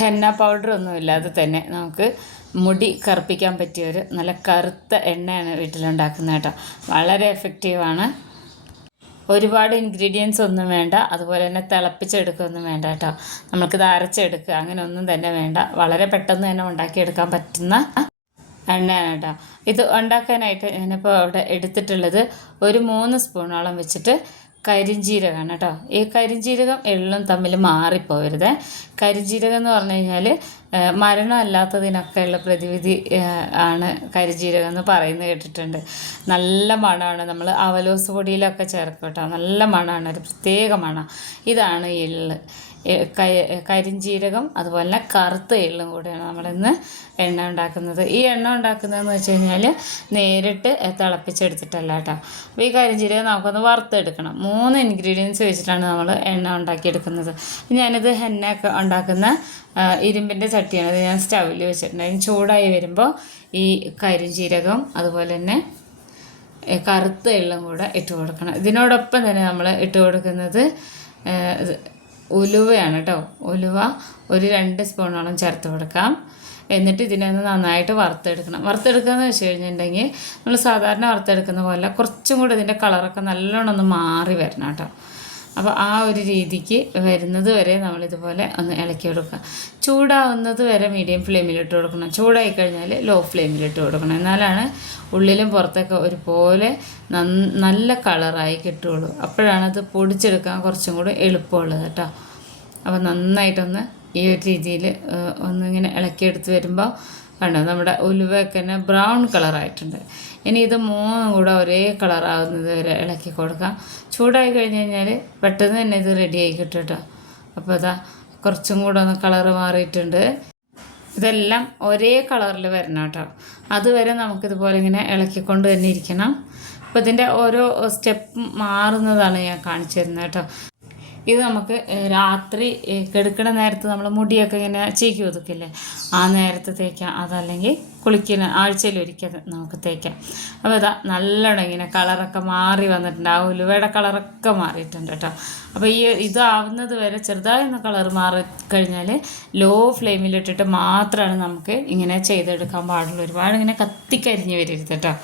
Henna powder ഒന്നും ഇല്ലാതെ തന്നെ നമുക്ക് മുടി കറുപ്പിക്കാൻ പറ്റിയൊരു നല്ല കറുത്ത എണ്ണയാണ് വീട്ടിലുണ്ടാക്കുന്നത് കേട്ടോ. വളരെ എഫക്റ്റീവാണ്. ഒരുപാട് ഇൻഗ്രീഡിയൻസ് ഒന്നും വേണ്ട, അതുപോലെ തന്നെ തിളപ്പിച്ചെടുക്കുകയൊന്നും വേണ്ട കേട്ടോ. നമുക്കിത് അരച്ചെടുക്കുക അങ്ങനെ ഒന്നും തന്നെ വേണ്ട. വളരെ പെട്ടെന്ന് തന്നെ ഉണ്ടാക്കിയെടുക്കാൻ പറ്റുന്ന എണ്ണയാണ് കേട്ടോ. ഇത് ഉണ്ടാക്കാനായിട്ട് ഞാനിപ്പോൾ അവിടെ എടുത്തിട്ടുള്ളത് ഒരു 3 സ്പൂണോളം വെച്ചിട്ട് കരിഞ്ജീരകമാണ് കേട്ടോ. ഈ കരിഞ്ജീരകം എള്ളും തമ്മിൽ മാറിപ്പോവരുത്. കരിഞ്ജീരകം എന്ന് പറഞ്ഞു കഴിഞ്ഞാൽ മരണമല്ലാത്തതിനൊക്കെയുള്ള പ്രതിവിധി ആണ് കരിഞ്ജീരകം എന്ന് പറയുന്നത് കേട്ടിട്ടുണ്ട്. നല്ല മണമാണ്. നമ്മൾ അവലോസ് പൊടിയിലൊക്കെ ചേർക്കും കേട്ടോ. നല്ല മണമാണ്, ഒരു പ്രത്യേക മണം. ഇതാണ് എള്ള്, കരിഞ്ജീരകം അതുപോലെ തന്നെ കറുത്ത എള്ളും കൂടെയാണ് നമ്മളിന്ന് എണ്ണ ഉണ്ടാക്കുന്നത്. ഈ എണ്ണ ഉണ്ടാക്കുന്നതെന്ന് വെച്ച് കഴിഞ്ഞാൽ നേരിട്ട് തിളപ്പിച്ചെടുത്തിട്ടല്ല കേട്ടോ. അപ്പോൾ ഈ കരിഞ്ജീരകം നമുക്കൊന്ന് വറുത്തെടുക്കണം. 3 ഇൻഗ്രീഡിയൻസ് വെച്ചിട്ടാണ് നമ്മൾ എണ്ണ ഉണ്ടാക്കിയെടുക്കുന്നത്. ഞാനിത് ഹെന്ന ഉണ്ടാക്കുന്ന ഇരുമ്പിൻ്റെ ചട്ടിയാണ്. അത് ഞാൻ സ്റ്റൗവിൽ വെച്ചിട്ടുണ്ട്. അതിന് ചൂടായി വരുമ്പോൾ ഈ കരിഞ്ജീരകം അതുപോലെ തന്നെ കറുത്ത എള്ളും കൂടെ ഇട്ട് കൊടുക്കണം. ഇതിനോടൊപ്പം തന്നെ നമ്മൾ ഇട്ട് കൊടുക്കുന്നത് ഉലുവയാണ് കേട്ടോ. ഉലുവ ഒരു 2 സ്പൂണോളം ചേർത്ത് കൊടുക്കാം. എന്നിട്ട് ഇതിനൊന്ന് നന്നായിട്ട് വറുത്തെടുക്കണം. വറുത്തെടുക്കുക എന്ന് വെച്ച് കഴിഞ്ഞിട്ടുണ്ടെങ്കിൽ നമ്മൾ സാധാരണ വറുത്തെടുക്കുന്ന പോലെ കുറച്ചും കൂടി ഇതിൻ്റെ കളറൊക്കെ നല്ലോണം ഒന്ന് മാറി വരണം കേട്ടോ. അപ്പോൾ ആ ഒരു രീതിക്ക് വരുന്നത് വരെ നമ്മളിതുപോലെ ഒന്ന് ഇളക്കി കൊടുക്കുക. ചൂടാവുന്നത് വരെ മീഡിയം ഫ്ലെയിമിലിട്ട് കൊടുക്കണം. ചൂടായി കഴിഞ്ഞാൽ ലോ ഫ്ലെയിമിലിട്ട് കൊടുക്കണം. എന്നാലാണ് ഉള്ളിലും പുറത്തൊക്കെ ഒരുപോലെ നല്ല കളറായി കിട്ടുകയുള്ളൂ. അപ്പോഴാണത് പൊടിച്ചെടുക്കാൻ കുറച്ചും കൂടി എളുപ്പമുള്ളത് കേട്ടോ. അപ്പോൾ നന്നായിട്ടൊന്ന് ഈ ഒരു രീതിയിൽ ഒന്നിങ്ങനെ ഇളക്കിയെടുത്ത് വരുമ്പോൾ കണ്ടോ നമ്മുടെ ഉലുവയൊക്കെ തന്നെ ബ്രൗൺ കളറായിട്ടുണ്ട്. ഇനി ഇത് 3 കൂടെ ഒരേ കളറാവുന്നത് വരെ ഇളക്കി കൊടുക്കാം. ചൂടായി കഴിഞ്ഞ് കഴിഞ്ഞാൽ പെട്ടെന്ന് തന്നെ ഇത് റെഡിയായി കിട്ടും കേട്ടോ. അപ്പോൾ അതാ കുറച്ചും കൂടെ ഒന്ന് കളറ് മാറിയിട്ടുണ്ട്. ഇതെല്ലാം ഒരേ കളറിൽ വരണം കേട്ടോ. അതുവരെ നമുക്കിതുപോലെ ഇങ്ങനെ ഇളക്കിക്കൊണ്ട് തന്നെ ഇരിക്കണം. അപ്പോൾ ഇതിൻ്റെ ഓരോ സ്റ്റെപ്പ് മാറുന്നതാണ് ഞാൻ കാണിച്ചു തരുന്നത് കേട്ടോ. ഇത് നമുക്ക് രാത്രി കിടക്കണ നേരത്ത് നമ്മൾ മുടിയൊക്കെ ഇങ്ങനെ ചീക്കി ഒതുക്കില്ലേ, ആ നേരത്ത് തേക്കാം. അതല്ലെങ്കിൽ കുളിക്കുന്ന ആഴ്ചയിലൊരിക്കൽ നമുക്ക് തേക്കാം. അപ്പോൾ ഇതാ നല്ലോണം ഇങ്ങനെ കളറൊക്കെ മാറി വന്നിട്ടുണ്ട്. ആ ഉലുവയുടെ കളറൊക്കെ മാറിയിട്ടുണ്ട് കേട്ടോ. അപ്പോൾ ഇതാവുന്നത് വരെ ചെറുതായി ഒന്ന് കളർ മാറിക്കഴിഞ്ഞാൽ ലോ ഫ്ലെയിമിലിട്ടിട്ട് മാത്രമാണ് നമുക്ക് ഇങ്ങനെ ചെയ്തെടുക്കാൻ പാടുള്ളൂ. ഒരുപാട് ഇങ്ങനെ കത്തിക്കരിഞ്ഞ് വരരുത് കേട്ടോ.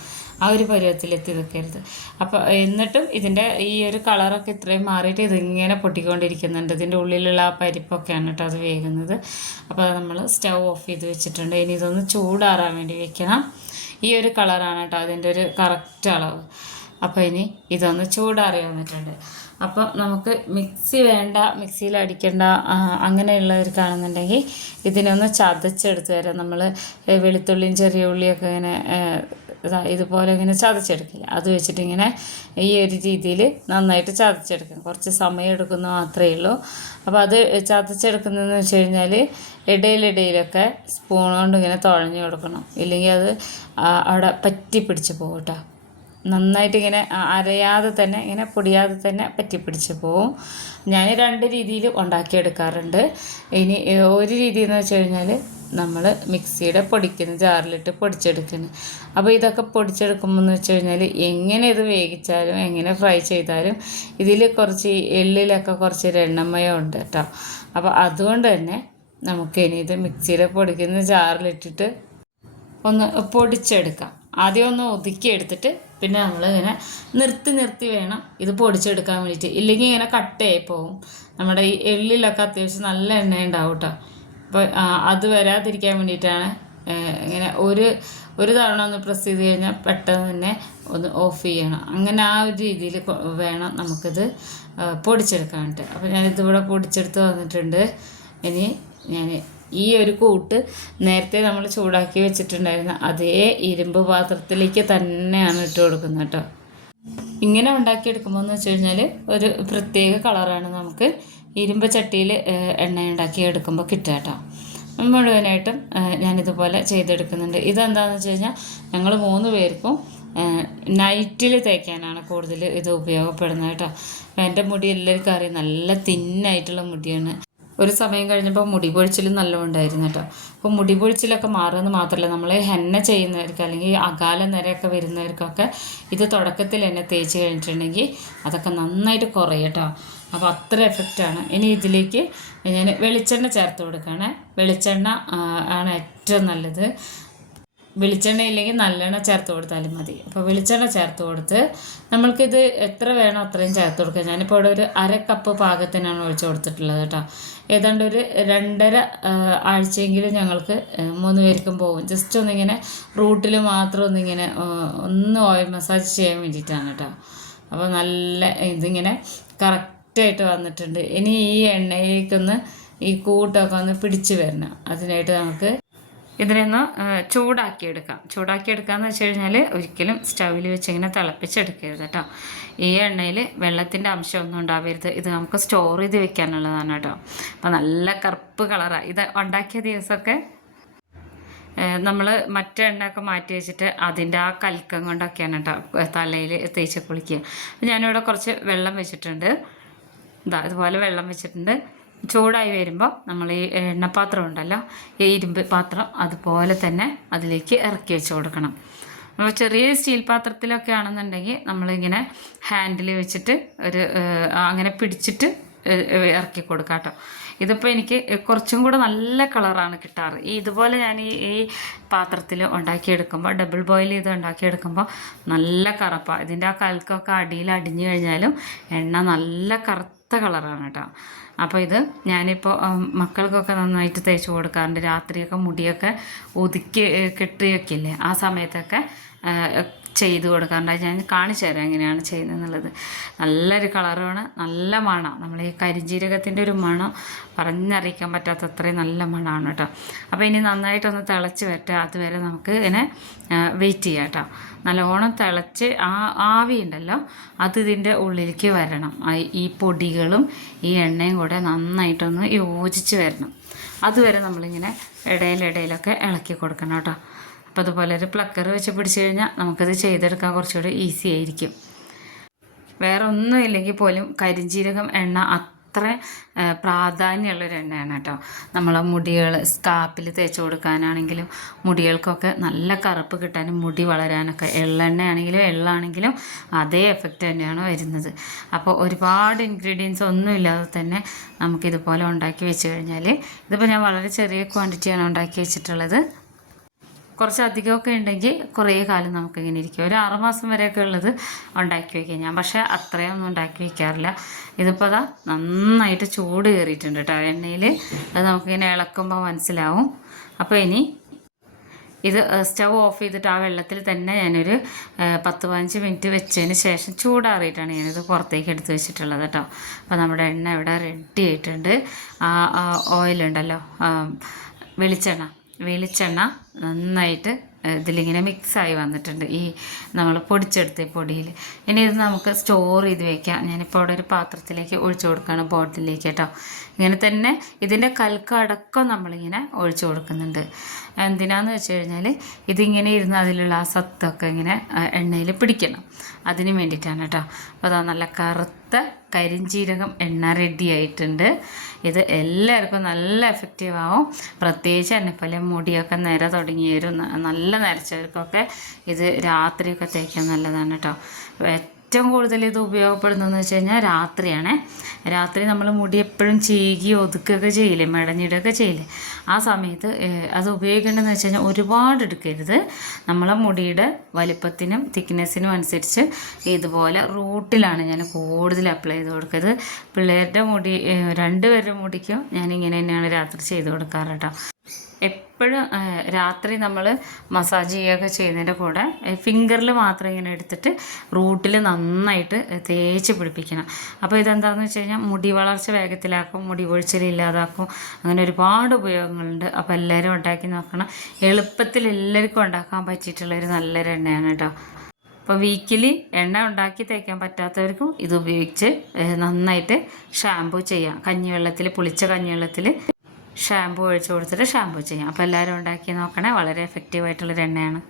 ആ ഒരു പരുവത്തിലെത്തി നിൽക്കരുത്. അപ്പോൾ എന്നിട്ടും ഇതിൻ്റെ ഈ ഒരു കളറൊക്കെ ഇത്രയും മാറിയിട്ട് ഇതിങ്ങനെ പൊട്ടിക്കൊണ്ടിരിക്കുന്നുണ്ട്. ഇതിൻ്റെ ഉള്ളിലുള്ള ആ പരിപ്പൊക്കെയാണ് കേട്ടോ അത് വേകുന്നത്. അപ്പോൾ നമ്മൾ സ്റ്റൗ ഓഫ് ചെയ്ത് വെച്ചിട്ടുണ്ട്. ഇനി ഇതൊന്ന് ചൂടാറാൻ വേണ്ടി വെക്കണം. ഈ ഒരു കളറാണ് കേട്ടോ അതിൻ്റെ ഒരു കറക്റ്റ് അളവ്. അപ്പോൾ ഇനി ഇതൊന്ന് ചൂടാറി വന്നിട്ടുണ്ട്. അപ്പോൾ നമുക്ക് മിക്സി വേണ്ട, മിക്സിയിൽ അടിക്കേണ്ട അങ്ങനെയുള്ളവർക്കാണെന്നുണ്ടെങ്കിൽ ഇതിനൊന്ന് ചതച്ചെടുത്ത് തരാം. നമ്മൾ വെളുത്തുള്ളിയും ചെറിയ ഉള്ളിയൊക്കെ ഇങ്ങനെ ഇതുപോലെ ഇങ്ങനെ ചതച്ചെടുക്കില്ല, അത് വെച്ചിട്ട് ഇങ്ങനെ ഈ ഒരു രീതിയിൽ നന്നായിട്ട് ചതച്ചെടുക്കും. കുറച്ച് സമയം എടുക്കുന്ന മാത്രമേ ഉള്ളൂ. അപ്പോൾ അത് ചതച്ചെടുക്കുന്നതെന്ന് വെച്ച് കഴിഞ്ഞാൽ ഇടയിലിടയിലൊക്കെ സ്പൂൺ കൊണ്ട് ഇങ്ങനെ തുഴഞ്ഞു കൊടുക്കണം. ഇല്ലെങ്കിൽ അത് അവിടെ പറ്റി പിടിച്ച് പോകും കേട്ടോ. നന്നായിട്ട് ഇങ്ങനെ അരയാതെ തന്നെ ഇങ്ങനെ പൊടിയാതെ തന്നെ പറ്റിപ്പിടിച്ച് പോവും. ഞാൻ 2 രീതിയിൽ ഉണ്ടാക്കിയെടുക്കാറുണ്ട്. ഇനി ഒരു രീതി എന്ന് വെച്ച് കഴിഞ്ഞാൽ നമ്മൾ മിക്സിയുടെ പൊടിക്കുന്ന ജാറിലിട്ട് പൊടിച്ചെടുക്കുന്നു. അപ്പോൾ ഇതൊക്കെ പൊടിച്ചെടുക്കുമ്പോൾ എന്ന് വെച്ച് കഴിഞ്ഞാൽ എങ്ങനെ ഇത് വേവിച്ചാലും എങ്ങനെ ഫ്രൈ ചെയ്താലും ഇതിൽ കുറച്ച് എള്ളിലൊക്കെ കുറച്ച് എണ്ണമയം ഉണ്ട് കേട്ടോ. അപ്പോൾ അതുകൊണ്ട് തന്നെ നമുക്ക് ഇനി ഇത് മിക്സിയുടെ പൊടിക്കുന്ന ജാറിലിട്ടിട്ട് ഒന്ന് പൊടിച്ചെടുക്കാം. ആദ്യം ഒന്ന് ഒതുക്കിയെടുത്തിട്ട് പിന്നെ നമ്മളിങ്ങനെ നിർത്തി വേണം ഇത് പൊടിച്ചെടുക്കാൻ വേണ്ടിയിട്ട്. ഇല്ലെങ്കിൽ ഇങ്ങനെ കട്ടയായി പോകും. നമ്മുടെ ഈ എള്ളിലൊക്കെ അത്യാവശ്യം നല്ല എണ്ണ ഉണ്ടാവും കേട്ടോ. അപ്പോൾ അത് വരാതിരിക്കാൻ വേണ്ടിയിട്ടാണ് ഇങ്ങനെ ഒരു തവണ ഒന്ന് പ്രസ് ചെയ്ത് കഴിഞ്ഞാൽ പെട്ടെന്ന് തന്നെ ഒന്ന് ഓഫ് ചെയ്യണം. അങ്ങനെ ആ ഒരു രീതിയിൽ വേണം നമുക്കിത് പൊടിച്ചെടുക്കാൻ വേണ്ടിയിട്ട്. അപ്പോൾ ഞാനിതിവിടെ പൊടിച്ചെടുത്ത് വന്നിട്ടുണ്ട്. ഇനി ഞാൻ ഈ ഒരു കൂട്ട് നേരത്തെ നമ്മൾ ചൂടാക്കി വെച്ചിട്ടുണ്ടായിരുന്ന അതേ ഇരുമ്പ് പാത്രത്തിലേക്ക് തന്നെയാണ് ഇട്ട് കൊടുക്കുന്നത് കേട്ടോ. ഇങ്ങനെ ഉണ്ടാക്കിയെടുക്കുമ്പോൾ എന്ന് വെച്ച് കഴിഞ്ഞാൽ ഒരു പ്രത്യേക കളറാണ് നമുക്ക് ഇരുമ്പ് ചട്ടിയിൽ എണ്ണ ഉണ്ടാക്കി എടുക്കുമ്പോൾ കിട്ടുക കേട്ടോ. മുഴുവനായിട്ടും ഞാനിതുപോലെ ചെയ്തെടുക്കുന്നുണ്ട്. ഇതെന്താണെന്ന് വെച്ച് കഴിഞ്ഞാൽ ഞങ്ങൾ 3 പേർക്കും നൈറ്റിൽ തേക്കാനാണ് കൂടുതൽ ഇത് ഉപയോഗപ്പെടുന്നത് കേട്ടോ. എൻ്റെ മുടി എല്ലാവർക്കും അറിയാം, നല്ല തിന്നായിട്ടുള്ള മുടിയാണ്. ഒരു സമയം കഴിഞ്ഞപ്പോൾ മുടി പൊഴിച്ചിലും നല്ല ഉണ്ടായിരുന്നു കേട്ടോ. അപ്പോൾ മുടി പൊഴിച്ചിലൊക്കെ മാറുമെന്ന് മാത്രമല്ല, നമ്മൾ ഹെന്ന ചെയ്യുന്നവർക്ക് അല്ലെങ്കിൽ അകാല നിരയൊക്കെ വരുന്നവർക്കൊക്കെ ഇത് തുടക്കത്തിൽ തന്നെ തേച്ച് കഴിഞ്ഞിട്ടുണ്ടെങ്കിൽ അതൊക്കെ നന്നായിട്ട് കുറയും കേട്ടോ. അപ്പോൾ അത്ര എഫക്റ്റാണ്. ഇനി ഇതിലേക്ക് ഞാൻ വെളിച്ചെണ്ണ ചേർത്ത് കൊടുക്കുകയാണ്. വെളിച്ചെണ്ണ ആണ് ഏറ്റവും നല്ലത്. വെളിച്ചെണ്ണ ഇല്ലെങ്കിൽ നല്ലെണ്ണ ചേർത്ത് കൊടുത്താലും മതി. അപ്പോൾ വെളിച്ചെണ്ണ ചേർത്ത് കൊടുത്ത് നമ്മൾക്കിത് എത്ര വേണോ അത്രയും ചേർത്ത് കൊടുക്കുക. ഞാനിപ്പോൾ ഇവിടെ ഒരു 1/2 കപ്പ് പാകത്തിനാണ് ഒഴിച്ച് കൊടുത്തിട്ടുള്ളത് കേട്ടോ. ഏതാണ്ട് ഒരു 2.5 ആഴ്ചയെങ്കിലും ഞങ്ങൾക്ക് 3 പേർക്കും പോകും. ജസ്റ്റ് ഒന്നിങ്ങനെ റൂട്ടിൽ മാത്രം ഒന്നിങ്ങനെ ഒന്ന് ഓയിൽ മസാജ് ചെയ്യാൻ വേണ്ടിയിട്ടാണ് കേട്ടോ. അപ്പോൾ നല്ല ഇതിങ്ങനെ കറക്റ്റായിട്ട് വന്നിട്ടുണ്ട്. ഇനി ഈ എണ്ണയിലേക്കൊന്ന് ഈ കൂട്ടൊക്കെ ഒന്ന് പിടിച്ച് വരണം. അതിനായിട്ട് നമുക്ക് ഇതിനൊന്ന് ചൂടാക്കിയെടുക്കാം. ചൂടാക്കിയെടുക്കാമെന്ന് വെച്ച് കഴിഞ്ഞാൽ ഒരിക്കലും സ്റ്റൗവിൽ വെച്ച് ഇങ്ങനെ തിളപ്പിച്ചെടുക്കരുത് കേട്ടോ. ഈ എണ്ണയിൽ വെള്ളത്തിൻ്റെ അംശമൊന്നും ഉണ്ടാവരുത്. ഇത് നമുക്ക് സ്റ്റോർ ചെയ്ത് വെക്കാനുള്ളതാണ് കേട്ടോ. അപ്പോൾ നല്ല കറുപ്പ് കളറാണ്. ഇത് ഉണ്ടാക്കിയ ദിവസമൊക്കെ നമ്മൾ മറ്റേ എണ്ണയൊക്കെ മാറ്റി വെച്ചിട്ട് അതിൻ്റെ ആ കൽക്കം കൊണ്ടൊക്കെയാണ് കേട്ടോ തലയിൽ തേച്ച് കുളിക്കുക. ഞാനിവിടെ കുറച്ച് വെള്ളം വെച്ചിട്ടുണ്ട്. ഇതുപോലെ വെള്ളം വെച്ചിട്ടുണ്ട്. ചൂടായി വരുമ്പോൾ നമ്മൾ ഈ എണ്ണപ്പാത്രം ഉണ്ടല്ലോ, ഈ ഇരുമ്പ് പാത്രം അതുപോലെ തന്നെ അതിലേക്ക് ഇറക്കി വെച്ച് കൊടുക്കണം. നമ്മൾ ചെറിയ സ്റ്റീൽ പാത്രത്തിലൊക്കെ ആണെന്നുണ്ടെങ്കിൽ നമ്മളിങ്ങനെ ഹാൻഡിൽ വെച്ചിട്ട് അങ്ങനെ പിടിച്ചിട്ട് ഇറക്കി കൊടുക്കാം കേട്ടോ. ഇതിപ്പോൾ എനിക്ക് കുറച്ചും കൂടെ നല്ല കളറാണ് കിട്ടാറ്. ഇതുപോലെ ഞാൻ ഈ പാത്രത്തിൽ ഉണ്ടാക്കിയെടുക്കുമ്പോൾ, ഡബിൾ ബോയിൽ ചെയ്ത് ഉണ്ടാക്കിയെടുക്കുമ്പോൾ നല്ല കറുപ്പാണ്. ഇതിൻ്റെ ആ കൽക്കൊക്കെ അടിയിൽ അടിഞ്ഞു കഴിഞ്ഞാലും എണ്ണ നല്ല കറുത്ത കളറാണ് കേട്ടോ. അപ്പോൾ ഇത് ഞാനിപ്പോൾ മക്കൾക്കൊക്കെ നന്നായിട്ട് തേച്ച് കൊടുക്കാറുണ്ട്. രാത്രിയൊക്കെ മുടിയൊക്കെ ഒതുക്കി കെട്ടിയൊക്കെ ഇല്ലേ, ആ സമയത്തൊക്കെ ചെയ്ത് കൊടുക്കാറുണ്ട്. ഞാൻ കാണിച്ചു തരാം എങ്ങനെയാണ് ചെയ്യുന്നതെന്നുള്ളത്. നല്ലൊരു കളറുമാണ്, നല്ല മണമാണ്. നമ്മൾ ഈ കരിഞ്ജീരകത്തിൻ്റെ ഒരു മണം പറഞ്ഞറിയിക്കാൻ പറ്റാത്ത അത്രയും നല്ല മണമാണ് കേട്ടോ. അപ്പോൾ ഇനി നന്നായിട്ടൊന്ന് തിളച്ച് വരട്ടെ. അതുവരെ നമുക്ക് ഇങ്ങനെ വെയിറ്റ് ചെയ്യാം കേട്ടോ. നല്ലോണം തിളച്ച് ആവി ഉണ്ടല്ലോ അത് ഇതിൻ്റെ ഉള്ളിലേക്ക് വരണം. ഈ പൊടികളും ഈ എണ്ണയും കൂടെ നന്നായിട്ടൊന്ന് യോജിച്ച് വരണം. അതുവരെ നമ്മളിങ്ങനെ ഇടയിലൊക്കെ ഇളക്കി കൊടുക്കണം കേട്ടോ. അപ്പോൾ അതുപോലെ ഒരു പ്ലക്കർ വെച്ച് പിടിച്ച് കഴിഞ്ഞാൽ നമുക്കത് ചെയ്തെടുക്കാൻ കുറച്ചുകൂടി ഈസി ആയിരിക്കും. വേറെ ഒന്നും ഇല്ലെങ്കിൽ പോലും കരിഞ്ജീരകം എണ്ണ അത്ര പ്രാധാന്യമുള്ളൊരു എണ്ണയാണ് കേട്ടോ. നമ്മളെ മുടികൾ സ്കാപ്പിൽ തേച്ച് കൊടുക്കാനാണെങ്കിലും മുടികൾക്കൊക്കെ നല്ല കറുപ്പ് കിട്ടാനും മുടി വളരാനൊക്കെ എള്ളെണ്ണയാണെങ്കിലും എള്ളാണെങ്കിലും അതേ എഫക്റ്റ് തന്നെയാണ് വരുന്നത്. അപ്പോൾ ഒരുപാട് ഇൻഗ്രീഡിയൻസ് ഒന്നും ഇല്ലാതെ തന്നെ നമുക്കിതുപോലെ ഉണ്ടാക്കി വെച്ച് കഴിഞ്ഞാൽ, ഇതിപ്പോൾ ഞാൻ വളരെ ചെറിയ ക്വാണ്ടിറ്റിയാണ് ഉണ്ടാക്കി വെച്ചിട്ടുള്ളത്. കുറച്ചധികമൊക്കെ ഉണ്ടെങ്കിൽ കുറേ കാലം നമുക്കിങ്ങനെ ഇരിക്കും. ഒരു 6 മാസം വരെയൊക്കെ ഉള്ളത് ഉണ്ടാക്കി വയ്ക്കാം ഞാൻ. പക്ഷേ അത്രയൊന്നും ഉണ്ടാക്കി വയ്ക്കാറില്ല. ഇതിപ്പോൾ നന്നായിട്ട് ചൂട് കയറിയിട്ടുണ്ട് കേട്ടോ എണ്ണയിൽ. അത് നമുക്കിങ്ങനെ ഇളക്കുമ്പോൾ മനസ്സിലാവും. അപ്പോൾ ഇനി ഇത് സ്റ്റൗ ഓഫ് ചെയ്തിട്ട് ആ വെള്ളത്തിൽ തന്നെ ഞാനൊരു 10-15 മിനിറ്റ് വെച്ചതിന് ശേഷം ചൂടാറിയിട്ടാണ് ഞാനിത് പുറത്തേക്ക് എടുത്ത് വെച്ചിട്ടുള്ളത് കേട്ടോ. അപ്പോൾ നമ്മുടെ എണ്ണ ഇവിടെ റെഡി ആയിട്ടുണ്ട്. ഓയിലുണ്ടല്ലോ, വെളിച്ചെണ്ണ നന്നായിട്ട് ഇതിലിങ്ങനെ മിക്സായി വന്നിട്ടുണ്ട്. ഈ നമ്മൾ പൊടിച്ചെടുത്ത പൊടിയിൽ. ഇനി ഇത് നമുക്ക് സ്റ്റോർ ചെയ്ത് വയ്ക്കാം. ഞാനിപ്പോൾ അവിടെ ഒരു പാത്രത്തിലേക്ക് ഒഴിച്ചു കൊടുക്കുകയാണ്, ബോട്ടിലേക്ക് കേട്ടോ. ഇങ്ങനെ തന്നെ ഇതിൻ്റെ കൽക്കടക്കം നമ്മളിങ്ങനെ ഒഴിച്ചു കൊടുക്കുന്നുണ്ട്. എന്തിനാന്ന് വെച്ച് കഴിഞ്ഞാൽ ഇതിങ്ങനെ ഇരുന്ന് അതിലുള്ള ആ സത്തൊക്കെ ഇങ്ങനെ എണ്ണയിൽ പിടിക്കണം. അതിന് വേണ്ടിയിട്ടാണ് കേട്ടോ. അപ്പോൾ അതാ നല്ല കറുത്ത കരിഞ്ജീരകം എണ്ണ റെഡി ആയിട്ടുണ്ട്. ഇത് എല്ലാവർക്കും നല്ല എഫക്റ്റീവ് ആവും. പ്രത്യേകിച്ച് എന്നെപ്പോലെ മുടിയൊക്കെ നിര തുടങ്ങി വരും, നല്ല നരച്ചവർക്കൊക്കെ ഇത് രാത്രിയൊക്കെ തേക്കാൻ നല്ലതാണ് കേട്ടോ. ഏറ്റവും കൂടുതൽ ഇത് ഉപയോഗപ്പെടുന്നതെന്ന് വെച്ച് കഴിഞ്ഞാൽ രാത്രിയാണ്. രാത്രി നമ്മൾ മുടി എപ്പോഴും ചീകി ഒതുക്കുകയൊക്കെ ചെയ്യില്ലേ, മെടഞ്ഞിടുകയൊക്കെ ചെയ്യില്ലേ, ആ സമയത്ത് അത് ഉപയോഗിക്കേണ്ടതെന്ന് വെച്ച് കഴിഞ്ഞാൽ ഒരുപാട് എടുക്കരുത്. നമ്മളെ മുടിയുടെ വലിപ്പത്തിനും തിക്നെസ്സിനും അനുസരിച്ച് ഇതുപോലെ റൂട്ടിലാണ് ഞാൻ കൂടുതൽ അപ്ലൈ ചെയ്ത് കൊടുക്കരുത്. പിള്ളേരുടെ മുടി 2 പേരുടെ മുടിക്കും ഞാനിങ്ങനെ തന്നെയാണ് രാത്രി ചെയ്ത് കൊടുക്കാറ് കേട്ടോ. എപ്പോഴും രാത്രി നമ്മൾ മസാജ് ചെയ്യുകയൊക്കെ ചെയ്യുന്നതിൻ്റെ കൂടെ ഫിംഗറിൽ മാത്രം ഇങ്ങനെ എടുത്തിട്ട് റൂട്ടിൽ നന്നായിട്ട് തേച്ച് പിടിപ്പിക്കണം. അപ്പോൾ ഇതെന്താണെന്ന് വെച്ച് കഴിഞ്ഞാൽ മുടി വളർച്ച വേഗത്തിലാക്കും, മുടി കൊഴിച്ചിൽ ഇല്ലാതാക്കും, അങ്ങനെ ഒരുപാട് ഉപയോഗങ്ങളുണ്ട്. അപ്പോൾ എല്ലാവരും ഉണ്ടാക്കി നോക്കണം. എളുപ്പത്തിൽ എല്ലാവർക്കും ഉണ്ടാക്കാൻ പറ്റിയിട്ടുള്ളൊരു നല്ലൊരു എണ്ണയാണ് കേട്ടോ. അപ്പോൾ വീക്കിലി എണ്ണ ഉണ്ടാക്കി തേക്കാൻ പറ്റാത്തവർക്കും ഇത് ഉപയോഗിച്ച് നന്നായിട്ട് ഷാമ്പൂ ചെയ്യാം. പുളിച്ച കഞ്ഞിവെള്ളത്തിൽ ഷാമ്പൂ ഒഴിച്ച് കൊടുത്തിട്ട് ഷാമ്പൂ ചെയ്യാം. അപ്പോൾ എല്ലാവരും ഉണ്ടാക്കി നോക്കണേ. വളരെ എഫക്റ്റീവായിട്ടുള്ളൊരു എണ്ണയാണ്.